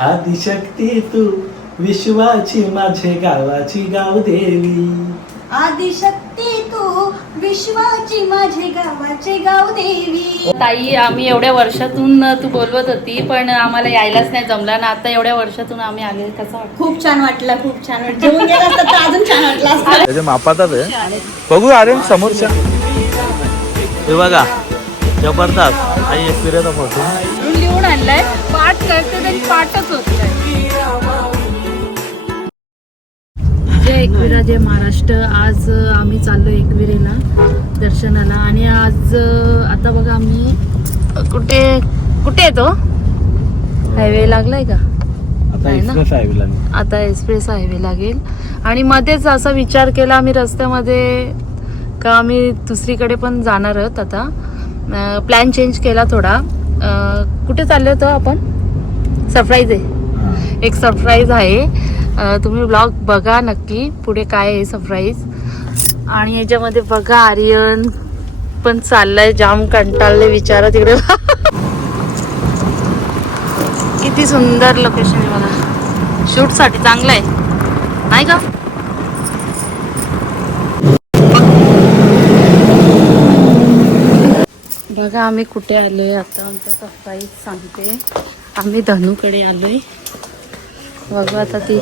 आदिशक्ती तू विश्वाची माझे गावाची गाव देवी. आदिशक्ती तू विश्वाची माझे गावाचे गाव देवी. ताई आम्ही एवढ्या वर्षातून तू बोलवत होती पण आम्हाला यायलाच नाही जमला ना. आता एवढ्या वर्षातून आम्ही आले कसं वाटतं? खूप छान वाटलं खूप छान वाटलं. अजून छान वाटलं त्याच्या मापातच आहे. बघू अरे समोरच्या. हे बघा जबरदस्त. आई एक फिरायचा फोटो. लिहून आणलाय पाठ करते तरी पाठच होत नाही. जय एकविरा जय महाराष्ट्र. आज आम्ही चाललो एकविरेला दर्शनाला आणि आज आता बघा आम्ही कुठे कुठे येतो? हायवे लागलाय का? आता आहे ना? एक्सप्रेस हायवे लागेल. आता एक्सप्रेस हायवे लागेल. आणि मध्येच असा विचार केला आम्ही रस्त्यामध्ये का आम्ही दुसरीकडे पण जाणार आहोत आता. प्लॅन चेंज केला थोडा. कुठे चाललो होतो आपण? सरप्राईज आहे. एक सरप्राईज आहे. तुम्ही ब्लॉग बघा नक्की. पुढे काय आहे सरप्राईज आणि याच्यामध्ये बघा आर्यन पण चाललंय. जाम कंटाळले विचारा तिकडे. किती सुंदर लोकेशन आहे बघा. शूटसाठी चांगलं आहे. नाही का? बघा आम्ही कुठे आलोय आता आमचा सरप्राईज सांगते. आम्ही धनूकडे आलोय. बघू आता ती.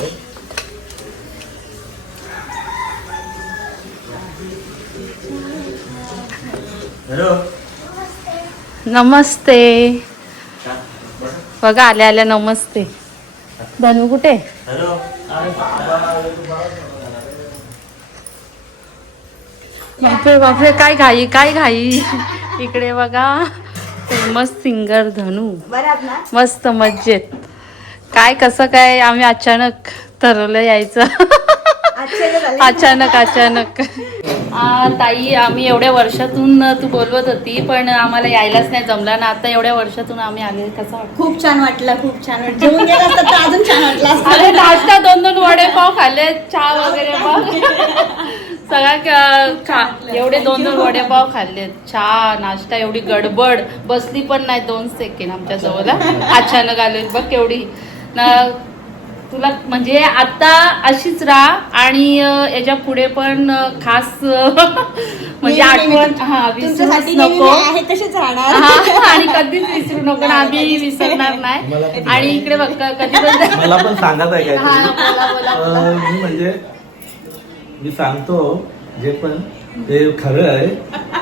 नमस्ते. बघा आल्या आल्या नमस्ते. धनू कुठे? बापरे बापरे काय घाई काय घाई. इकडे बघा. Famous singer Dhanu. मस्त मज्जेत काय कसं काय? आम्ही अचानक ठरवलं यायचं. अचानक अचानक आ, ताई आम्ही एवढ्या वर्षातून तू बोलवत होती पण आम्हाला यायलाच नाही जमला ना. आता एवढ्या वर्षातून आम्ही आले. कसं खूप छान वाटलं खूप छान वाटलं. अजून छान वाटलं नाश्ता दोन दोन वडेपाव खाल्ले चहा वगैरे पाव सगळा क- खा एवढे दोन दोन वडेपाव खाल्ले चहा नाश्ता एवढी गडबड. बसली पण नाही दोन सेकंड आमच्या जवळ. अचानक आले. बघ केवढी. ना तुला म्हणजे आता अशीच राहा आणि याच्यापुढे पण खास म्हणजे आठवण तुम- हा विसरूच नको. हा, आणि कधीच विसरू नको ना आम्ही विसरणार नाही. आणि इकडे बघ कधी पण मला पण सांगत आहे हा, काय बोला, बोला, बोला. मी म्हणजे मी सांगतो जे पण ते खरं आहे.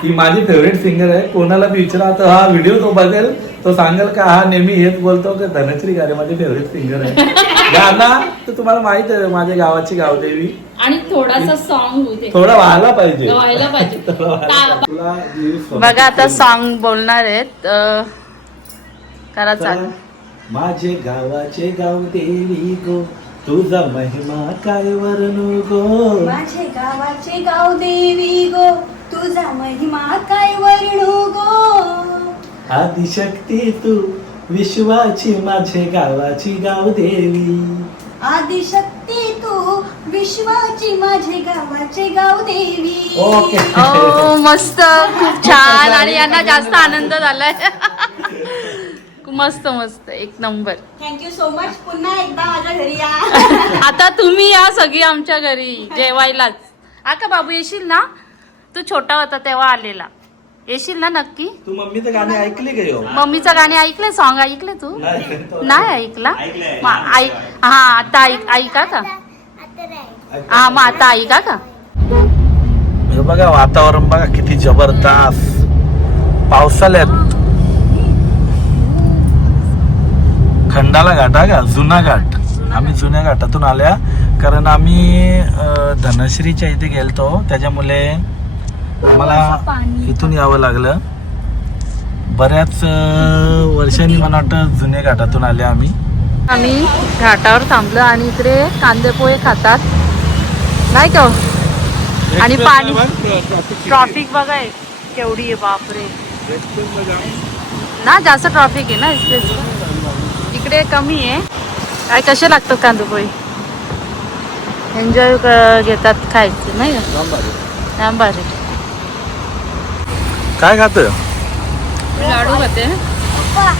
की माझी फेवरेट सिंगर आहे. कोणाला बी विचारा तर हा व्हिडिओ तो बघेल तो सांगेल का हा नेहमी हेच बोलतो की धनश्री गारे माझी फेवरेट सिंगर आहे. गाणं तर तुम्हाला माहीत आहे माझ्या गावाची गावदेवी. आणि थोडासा सॉन्ग थोडा व्हायला पाहिजे. बघा आता सॉन्ग बोलणार आहेत करा चालू. माझे गावाचे गाव देवी गो. तुझा महिमा काय वर्णू गो? माझे गावाचे गाव देवी गो तुझा महिमा काय वर्णू गो? आदिशक्ती तू विश्वाची माझे गावाची गाव देवी. आदिशक्ती तू विश्वाची माझे गावाचे गाव देवी. ओके ओ मस्त. खूप छान. आणि यांना जास्त आनंद झालाय. मस्त मस्त. एक नंबर. थँक्यू सो मच पुन्हा एकदा माझ्या घरी या. आता तुम्ही या सगळी आमच्या घरी. जेवायलाच. आका बाबू येशील ना? तू छोटा होता तेव्हा आलेला. येशील ना नक्की? तू मम्मीचं गाणे ऐकली का मम्मीचं गाणे ऐकले सॉन्ग ऐकले तू? नाही. तो- नाही ऐकला? मग ऐक हा आता ऐक ऐका का? हा मग आता ऐका का? बघा वातावरण बघा किती जबरदस्त. पावसाळ्यात खंडाला घाट हा का? जुना घाट. आम्ही जुन्या घाटातून आल्या. कारण आम्ही धनश्रीच्या इथे गेलतो. त्याच्यामुळे मला इथून यावं लागलं. बऱ्याच वर्षांनी मला वाटतं जुन्या घाटातून आले आम्ही. आम्ही घाटावर थांबलो आणि इकडे कांदे पोहे खातात. नाही का? आणि पाणी. ट्रॉफिक बघा हे, केवढी आहे बापरे. ना जास्त ट्रॉफिक आहे ना एक्सप्रेस इकडे कमी आहे. काय कसे लागतात कांदे पोहे एन्जॉय घेतात खायचे नाही का? भारी काय खातं लाडू खाते.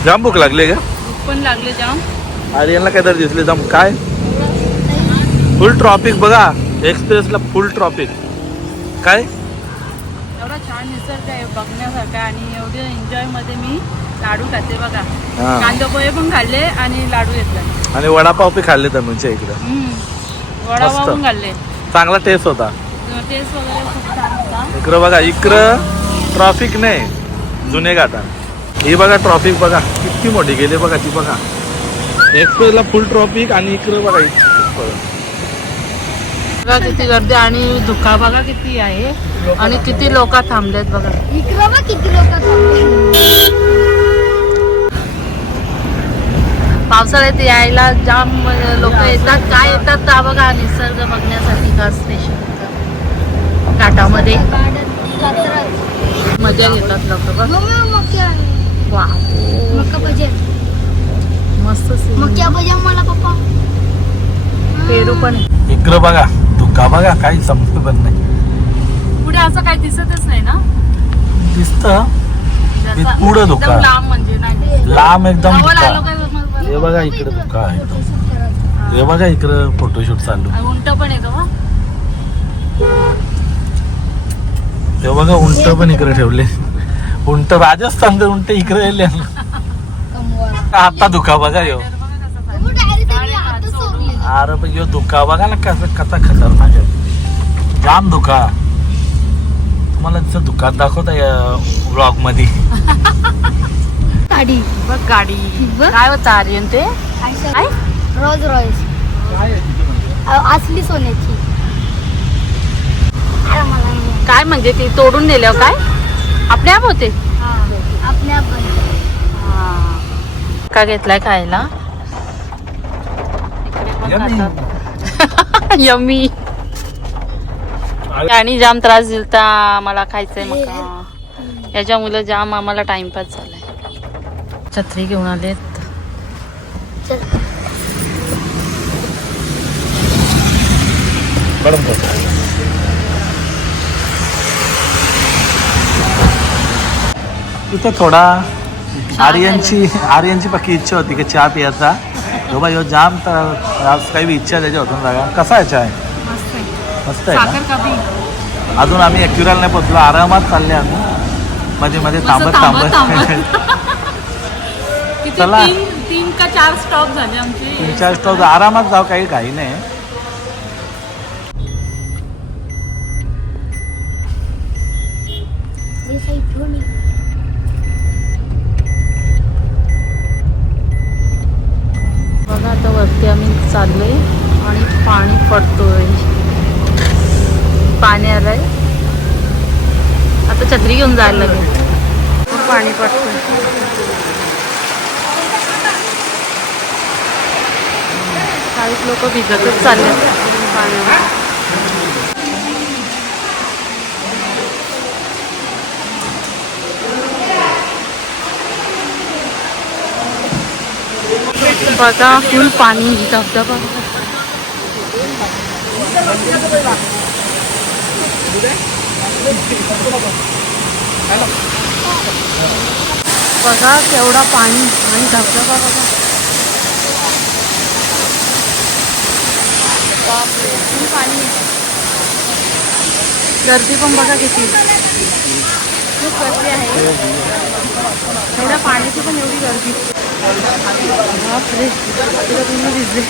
जाम भूक लागली का? भूक पण लागले जाम. आर्यनला काहीतरी दिसले जम. काय? फुल ट्रॉफिक बघा. एक्सप्रेसला फुल ट्रॉफिक काय? निसर्ग आहे बघण्यासारखा आणि एवढे एन्जॉयमध्ये मी लाडू खाते बघा. हा. कांदा पोहे पण खाल्ले आणि लाडू घेतले. आणि वडापाव बी खाल्ले तनुच्या इकडं. वडापाव. पण खाल्ले. चांगला टेस्ट होता. टेस्ट वगैरे खूप छान होता. इकडं बघा इकडं ट्रॉफिक नाही. जुने घाटा ही बघा ट्रॉफिक बघा. किती मोठी गेली बघा ती बघा. एक्सप्रेसला फुल ट्रॉफिक आणि इकडं बघा इकडं. बघा. किती गर्दी आणि धुका बघा किती आहे. आणि किती लोक थांबलेत बघा. इकडं बघ किती लोक पावसाळ्यात यायला जाम लोक येतात. काय येतात का बघा निसर्ग बघण्यासाठी का स्पेशल घाटामध्ये मजा घेतात लोक बघ. वा मक्का भजे. मस्त scene. मक्या भजे मला पप्पा. पेरू पण. इकडं बघा. धुका बघा काही संपलं पण नाही. पुढे असं काही दिसतच नाही ना? दिसत. जसं पुढं एकदम धुका. लांब म्हणजे नाही. लांब एकदम जवळ आलो धुका काय समजलं? हे बघा इकडे धुका आहे. हे बघा इकडं फोटोशूट चालू. आणि उंट पण येतो हा? हे बघा उंट पण इकडे ठेवले. उंट राजस्थान उंट इकडे येले आता धुका बघा यो. अरे पण यो धुका. बघा ना कसं कसा खतरनाक आहे. जाम धुका. तुम्हाला जसं दुकात दाखवता या ब्लॉगमध्ये गाडी. बघ गाडी. काय होतं आर्यन ते? काय रोज रॉयस असली सोन्याची. काय म्हणजे ती तोडून नेल्यावर काय? आपले आप होते? हा, आपल्या का घेतलाय खायला. यम्मी आणि जाम त्रास दिलता आम्हाला खायचंय मग याच्या मुलं जाम आम्हाला टाइमपास झालाय. छत्री घेऊन आलेत. थोडा आर्यनची आर्यनची पक्की इच्छा होती की चहा पियाचा हो बाई ह्यो जाम तर आज काही बी इच्छा त्याच्या होतं जागा कसा आहे चहा मस्त आहे मस्त आहे साखर ना अजून आम्ही एक्युराल नाही पोचलो आरामात चालले आम्ही. मध्ये मध्ये थांबत थांबत चला. तीन तीन का चार स्टॉप झाले आमचे. तीन चार स्टॉप आरामात जाऊ काही काही नाही हे साईड बघा आता वरती आहे आणि पाणी पडतोय. पाणी आलंय. आता छत्री घेऊन जायला लागेल. पाणी पडतोय. काही लोक भिजतच चालले पाण्यावर बघा फुल पाणी धबधबा बघा केवढा पाणी आणि धबधबा बघा बापरे, पाणी गर्दी पण बघा किती खूप गर्दी आहे एवढ्या पाण्याची पण एवढी गर्दी बापरे. तिला पूर्ण भिजले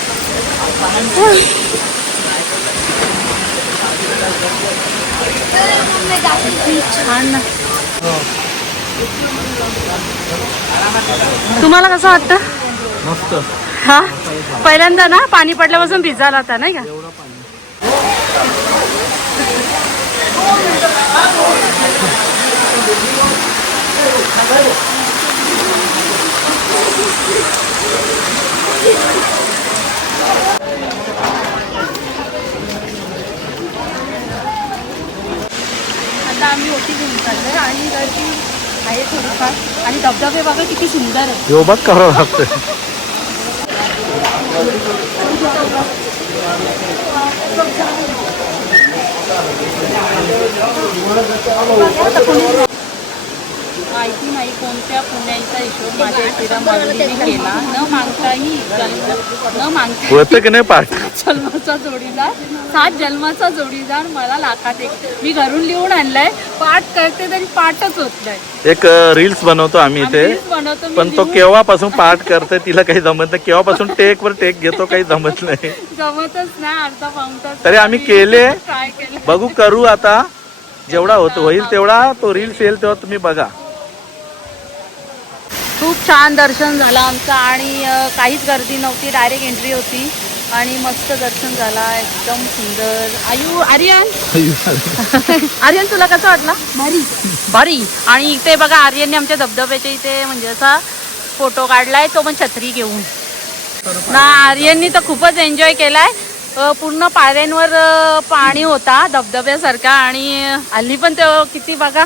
किती छान तुम्हाला कसं वाटतं? मस्त. हा? पहिल्यांदा ना पाणी पडल्यापासून भिजायला होता नाही का? आता आम्ही ओटी घेऊन चाललोय आणि गर्दी आहे थोडीफार. आणि धबधबे बघा किती सुंदर आहे यो बघ करावं लागतंय. माहिती नाही कोणत्या पुण्याचा हिशोब माझ्या इकडे मम्मीने केला. न मागताही जन्म न मागता होतं की नाही पाठ? जन्माचा जोडीदार सात जन्माचा जोडीदार मला लाखात एक मी घरून लिहून आणलाय. पाठ करते तरी पाठच होत नाही. एक रील्स बनवतो आम्ही इथे. आम्ही बनवतो मी पण तो लिहून केव्हापासून पाठ करते तिला काही जमत नाही. केव्हापासून टेक वर टेक घेतो काही जमत नाही. जमतच नाही अर्धा तास तरी आम्ही केले. ट्राय केले? बघू करू आता. जेवढा होतो होईल तेवढा तो रील्स येईल तेव्हा तुम्ही बघा. खूप छान दर्शन झालं आमचं आणि काहीच गर्दी नव्हती डायरेक्ट एंट्री होती आणि मस्त दर्शन झाला एकदम सुंदर. आयु आर्यन? आर्यन तुला कसं वाटलं? भारी. भारी. आणि इथे बघा आर्यनने आमच्या धबधब्याच्या इथे म्हणजे असा फोटो काढलाय तो पण छत्री घेऊन. ना आर्यननी तर खूपच एन्जॉय केलाय. पूर्ण पायऱ्यांवर पाणी होता धबधब्यासारखा आणि हल्ली पण तो किती बघा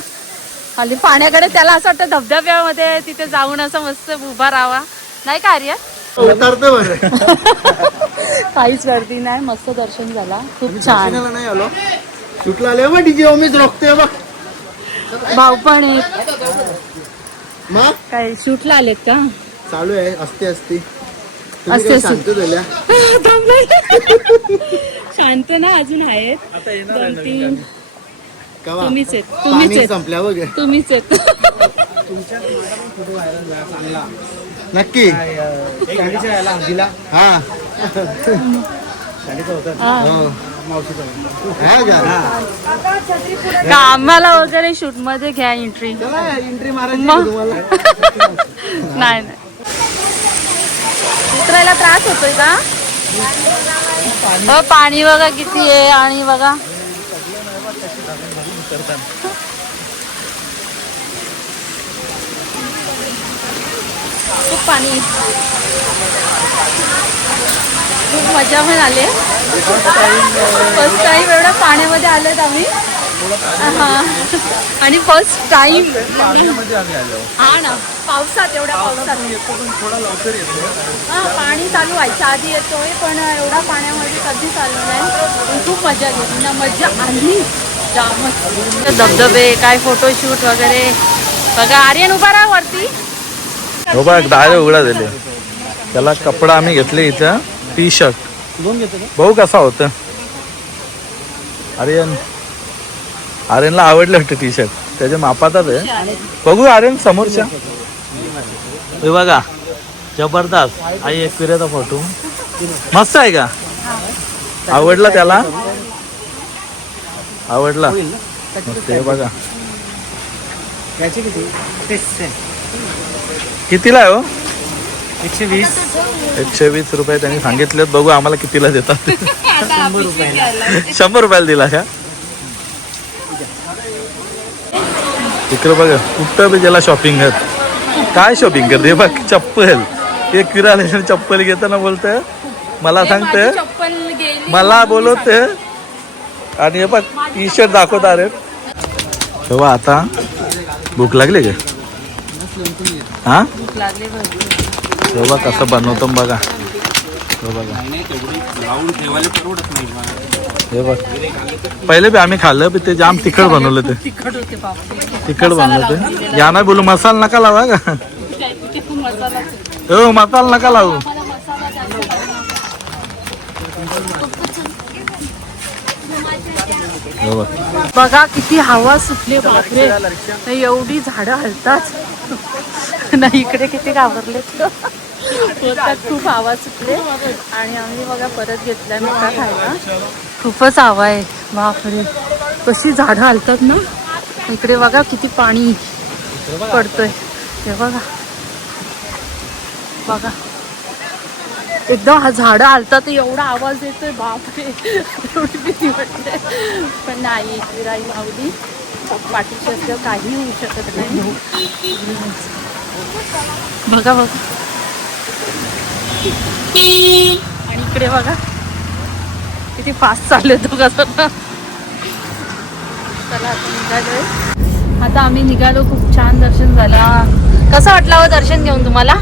हल्ली पाण्याकडे त्याला असं वाटतं धबधब्यामध्ये तिथे जाऊन असं मस्त उभा राहावा. नाही का बरं काहीच गर्दी नाही मस्त दर्शन झाला. खूप छान. नाही आलो. शूटला आले बघ डीजे ओमीच रोखते बघ. भाऊ पण एक मग? काय शूटला आलेत का? चालू आहे असते असते. तुम्ही असते, काय असते. शांत झाल्या? शांत ना अजून आहेत. दोन तीन. कवा? तुम्हीच आहेत तुम्हीच पाणी आहेत. संपल्या बघ. तुम्हीच आहेत. नक्की. हा हा. हो. हा. का? का आम्हाला वगैरे शूटमध्ये घ्या एंट्री चला एंट्री मारायची मग? का तुम्हाला. नाही नाही. उतरायला त्रास होतोय का? हो पाणी बघा किती आहे आणि बघा. खूप पाणी. खूप मजा पण आली. फर्स्ट टाइम एवढ्या पाण्यामध्ये आलोत आम्ही. हा. आणि फर्स्ट टाइम हा ना. पावसात एवढ्या पावसात हा पाणी चालू व्हायच्या आधी येतोय पण एवढा पाण्यामध्ये कधीच आलो नाही. खूप मजा घेतली ना मजा आली. धबधबे काय फोटोशूट वगैरे. बघा आर्यन उभा राहा वरती. हो बघ दारे उघडा झाले. त्याला कपडा आम्ही घेतले इथं. टी शर्ट भाऊ कसा होत. आर्यन. आर्यनला आवडलं वाटतं टी शर्ट त्याच्या मापातच आहे. बघू आर्यन समोरच्या. हे बघा जबरदस्त. आई एक फिरायचा फोटो मस्त आहे का? आवडला त्याला? आवडला. मस्त आहे बघा. याचे किती? कितीला आहे हो? एकशे वीस. एकशे वीस रुपये त्यांनी सांगितलेत. बघू आम्हाला कितीला देतात. शंभर रुपयाला. दिला का? इकडे बघा कुठं बी गेला शॉपिंग करत काय शॉपिंग करते बघ चप्पल. एक किराणा चप्पल घेताना बोलतंय. मला सांगते चप्पल गेली. मला बोलवते आणि हे बघ टी शर्ट दाखवता रे तेव्हा आता भूक लागली का? हा? तेव्हा कसं बनवतो बघा. बघा. हे बघ. पहिले बी आम्ही खाल्लं ते जाम तिखट बनवलं ते. तिखट बनवलं ते. या नाही बोलू मसाला नका लावा का? हो मसाला नका लावू मला मसाला जास्त हे बघा. किती हवा सुटली बापरे. एवढी झाडं हलतात. नाही इकडे किती घाबरले. खूप हवा सुटले. आणि आम्ही बघा परत घेतल्या का खायला. खूपच हवा आहे. बापरे. कशी झाडं हलतात ना. इकडे बघा किती पाणी पडतोय. हे बघा. बघा. एकदम हा झाडं हालतात एवढा आवाज येतोय बापरे. एवढी भीती वाटते. पण नाही विराई माऊली. पाठीशी असल्यावर काही होऊ शकत नाही. बघा बघा. आणि इकडे बघा. किती फास्ट चालू तो कसं चला आता निघालोय. आता आम्ही निघालो. खूप छान दर्शन झालं. कसं वाटलं हो दर्शन घेऊन तुम्हाला?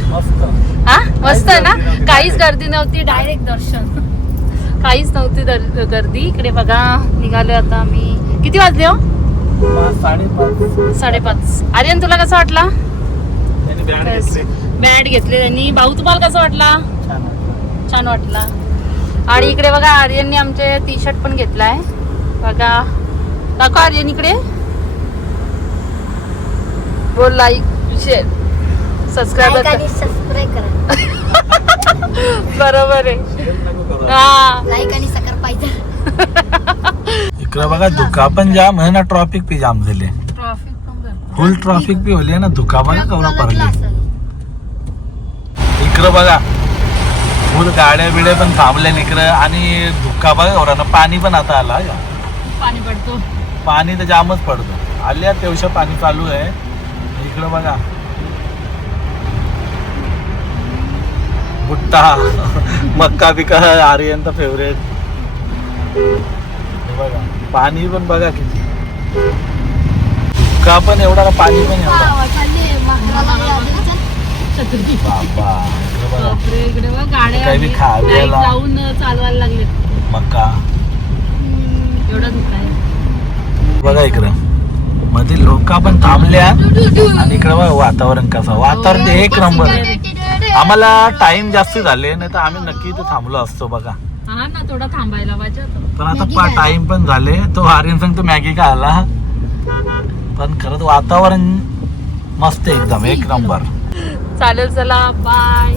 हा? मस्त आहे ना? काहीच गर्दी नव्हती. डायरेक्ट दर्शन. काहीच नव्हती गर्दी. इकडे बघा निघालो आता आम्ही. किती वाजले हो? पाच, साडेपाच. आर्यन तुला कसं वाटला? त्यांनी बँड घेतले. बॅट घेतले त्यांनी. भाऊ तुम्हाला कसं वाटला? छान वाटलं. छान वाटला. आणि इकडे बघा आर्यनने आमचे टी शर्ट पण घेतलाय. बघा. दाखव आर्यन इकडे. बोल लाईक शेअर सबस्क्राईब सबस्क्राईब करा. बरोबर आहे. नको करू. हा. लाईक आणि सकर पाहिजे. इकडे बघा धुका पण जाम आहे ना ट्रॉफिक बी जाम झाले. ट्रॉफिक पण फुल ट्रॉफिक बी होली ना धुका बघा कवरा पडले. इकडं बघा फुल गाड्या बिड्या पण थांबल्या इकडं आणि धुका बघा कवरानं पाणी पण आता आला या. पाणी पडतो. पाणी तर जामच पडतं. आल्या तेवढं पाणी चालू आहे. इकडं बघा. भुट्टा मक्का बिका आर्यनचा फेवरेट बघा पाणी पण बघा किती. धुका पण एवढा का पाणी पण एवढा? बघा. इकडे चालवायला लागले. मक्का. एवढा आहे. बघा मध्ये लोक पण थांबल्या आणि इकडं बघा वातावरण कसं. वातावरण एक नंबर आम्हाला टाइम जास्त झाले नाही तर आम्ही नक्की इथं थांबलो असतो बघा. हा ना थोडा थांबायला पाहिजे होतं. पण आता पा टाइम पण झाले तो आर्यन सांगतो मॅगी का आला पण खरंच वातावरण मस्त एकदम एक नंबर. चालेल चला बाय